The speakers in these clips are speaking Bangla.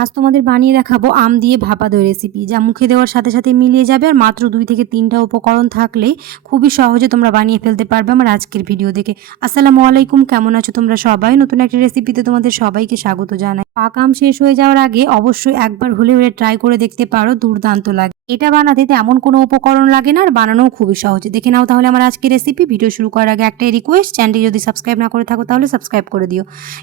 আজ তোমাদের বানিয়ে দেখাবো আম দিয়ে ভাপা দই রেসিপি যা মুখে দেওয়ার সাথে সাথে মিলিয়ে যাবে আর মাত্র দুই থেকে তিনটা উপকরণ থাকলে খুবই সহজে তোমরা বানিয়ে ফেলতে পারবে আমার আজকের ভিডিও দেখে। আসসালামু আলাইকুম, কেমন আছো তোমরা সবাই? নতুন একটা রেসিপিতে তোমাদের সবাইকে স্বাগত জানাই। পাক আম শেষ হয়ে যাওয়ার আগে অবশ্যই একবার হলেও এটা ট্রাই করে দেখতে পারো, দুর্দান্ত লাগে। এটা বানাতে তেমন কোনো উপকরণ লাগে না আর বানানোও খুবই সহজে। দেখে নাও তাহলে আমার আজকে রেসিপি ভিডিও শুরু করার আগে একটাই রিকোয়েস্ট চ্যানেলটি যদি সাবস্ক্রাইব না করে থাকো তাহলে সাবস্ক্রাইব করে দিও।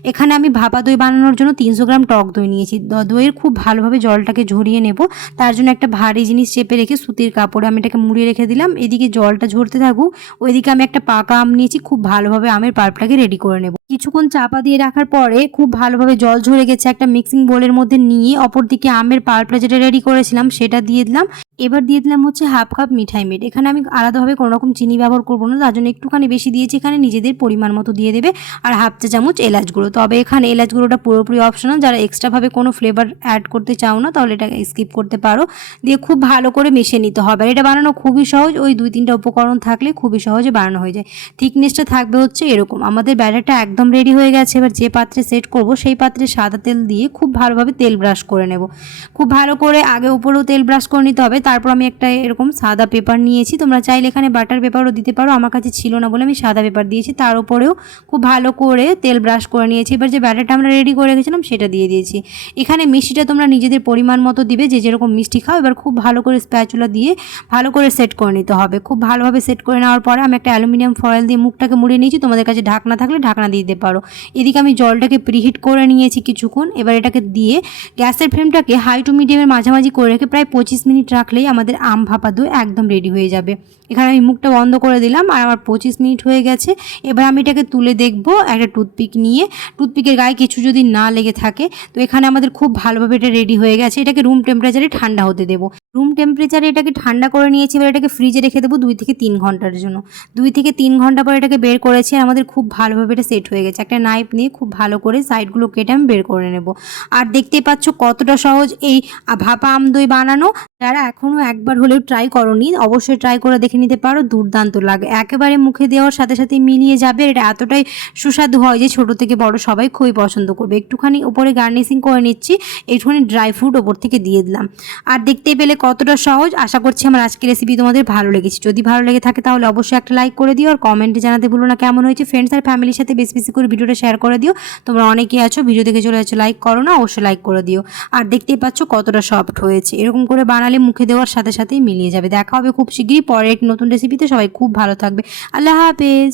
এখানে আমি ভাপা দই বানানোর জন্য তিনশো গ্রাম টক দই নিয়েছি। দইয়ের খুব ভালোভাবে জলটাকে ঝরিয়ে নেব। তার জন্য একটা ভারী জিনিস চেপে রেখে সুতির কাপড়ে আমি এটাকে মুড়িয়ে রেখে দিলাম। এদিকে জলটা ঝরতে থাকুক, ওইদিকে আমি একটা পাকা আম নিয়েছি। খুব ভালোভাবে আমের পাল্পটাকে রেডি করে নেব। কিছুক্ষণ চাপা দিয়ে রাখার পরে খুব ভালোভাবে জল ঝরে গেছে। একটা মিক্সিং বোলের মধ্যে নিয়ে অপরদিকে আমের পাল্পটা যেটা রেডি করেছিলাম সেটা দিয়ে দিলাম। এবার দিয়ে দিলাম হচ্ছে হাফ কাপ মিঠাই মেট এখানে আমি আলাদাভাবে কোনো রকম চিনি ব্যবহার করব না, তার জন্য একটুখানি বেশি দিয়েছি। এখানে নিজেদের পরিমাণ মতো দিয়ে দেবে আর হাফ চা চামচ এলাচ গুঁড়ো। তবে এখানে এলাচ গুঁড়োটা পুরোপুরি অপশনাল যারা এক্সট্রাভাবে কোনো ফ্লেভার অ্যাড করতে চাও না, তাহলে এটা স্কিপ করতে পারো। দিয়ে খুব ভালো করে মিশিয়ে নিতে হবে। আর এটা বানানো খুবই সহজ। ওই দুই তিনটা উপকরণ থাকলে খুবই সহজে বানানো হয়ে যায়। থিকনেসটা থাকবে হচ্ছে এরকম। আমাদের ব্যাটারটা একদম রেডি হয়ে গেছে। এবার যে পাত্রে সেট করব, সেই পাত্রে সাদা তেল দিয়ে খুব ভালোভাবে তেল ব্রাশ করে নেব। খুব ভালো করে আগে উপরেও তেল ব্রাশ করে নিতে হবে, তারপর আমি একটা এরকম সাদা পেপার নিয়েছি। তোমরা চাইলে এখানে বাটার পেপারও দিতে পারো, আমার কাছে ছিল না বলে আমি সাদা পেপার দিয়েছি, তার উপরেও খুব ভালো করে তেল ব্রাশ করে নিয়েছি। এবার যে ব্যাটারটা আমরা রেডি করে রেখেছিলাম সেটা দিয়ে দিয়েছি। এখানে মিষ্টিটা তোমরা নিজেদের পরিমাণ মতো দিবে, যে যেরকম মিষ্টি খাও, এবার খুব ভালো করে স্প্যাচুলা দিয়ে ভালো করে সেট করে নিতে হবে। খুব ভালোভাবে সেট করে নেওয়ার পরে আমি একটা অ্যালুমিনিয়াম ফয়েল দিয়ে মুখটাকে মুড়িয়ে নিয়েছি, তোমাদের কাছে ঢাকনা থাকলে ঢাকনা দিয়ে দিতে পারো। এদিকে আমি জলটাকে প্রিহিট করে নিয়েছি কিছুক্ষণ। এবার এটাকে দিয়ে গ্যাসের ফ্লেমটাকে হাই টু মিডিয়ামের মাঝামাঝি করে রেখে প্রায় পঁচিশ মিনিট রাখলেই আমাদের আম ভাপা দই একদম রেডি হয়ে যাবে। এখানে আমি মুখটা বন্ধ করে দিলাম, আর আমার পঁচিশ মিনিট হয়ে গেছে। এবার আমি এটাকে তুলে দেখব একটা টুথপিক নিয়ে। টুথপিকের গায়ে কিছু যদি না লেগে থাকে, তো এখানে আমাদের খুব ভালোভাবে এটা রেডি হয়ে গেছে। এটাকে রুম টেম্পারেচারে ঠান্ডা হতে দেবো। রুম টেম্পারেচারে এটাকে ঠান্ডা করে নিয়েছি, এবার এটাকে ফ্রিজে রেখে দেবো দুই থেকে তিন ঘণ্টার জন্য। দুই থেকে তিন ঘণ্টা পর এটাকে বের করেছি, আর আমাদের খুব ভালোভাবে এটা সেট হয়ে গেছে। একটা নাইফ নিয়ে খুব ভালো করে সাইডগুলো কেটে আমি বের করে নেব। আর দেখতেই পাচ্ছ কতটা সহজ এই ভাপা আম দই বানানো। যারা এখনও একবার হলেও ট্রাই করনি, অবশ্যই ট্রাই করে দেখে নিতে পারো, দুর্দান্ত লাগে। একেবারে মুখে দেওয়ার সাথে সাথে মিলিয়ে যাবে। এটা এতটাই সুস্বাদু হয় যে ছোট থেকে বড় সবাই খুবই পছন্দ করবে। একটুখানি উপরে গার্নিশিং করে নিচ্ছি, একটুখানি ড্রাই ফ্রুট ওপর থেকে দিয়ে দিলাম। আর দেখতে পেলে কতটা সহজ, আশা করছি আমার আজকের রেসিপি তোমাদের ভালো লেগেছে। যদি ভালো লেগে থাকে তাহলে অবশ্যই একটা লাইক করে দিও, আর কমেন্টে জানাতে ভুলো না কেমন হয়েছে। ফ্রেন্ডস আর ফ্যামিলির সাথে বেশি বেশি করে ভিডিওটা শেয়ার করে দিও। তোমরা অনেকেই আছো ভিডিও দেখে চলে যাচ্ছ লাইক করো না, অবশ্যই লাইক করে দিও। আর দেখতেই পাচ্ছ কতটা সফট হয়েছে। এরকম করে বানালে মুখে দেওয়ার সাথে সাথেই মিলিয়ে যাবে। দেখা হবে খুব শীঘ্রই পরের নতুন রেসিপিতে সবাই খুব ভালো থাকবে। আল্লাহ হাফেজ।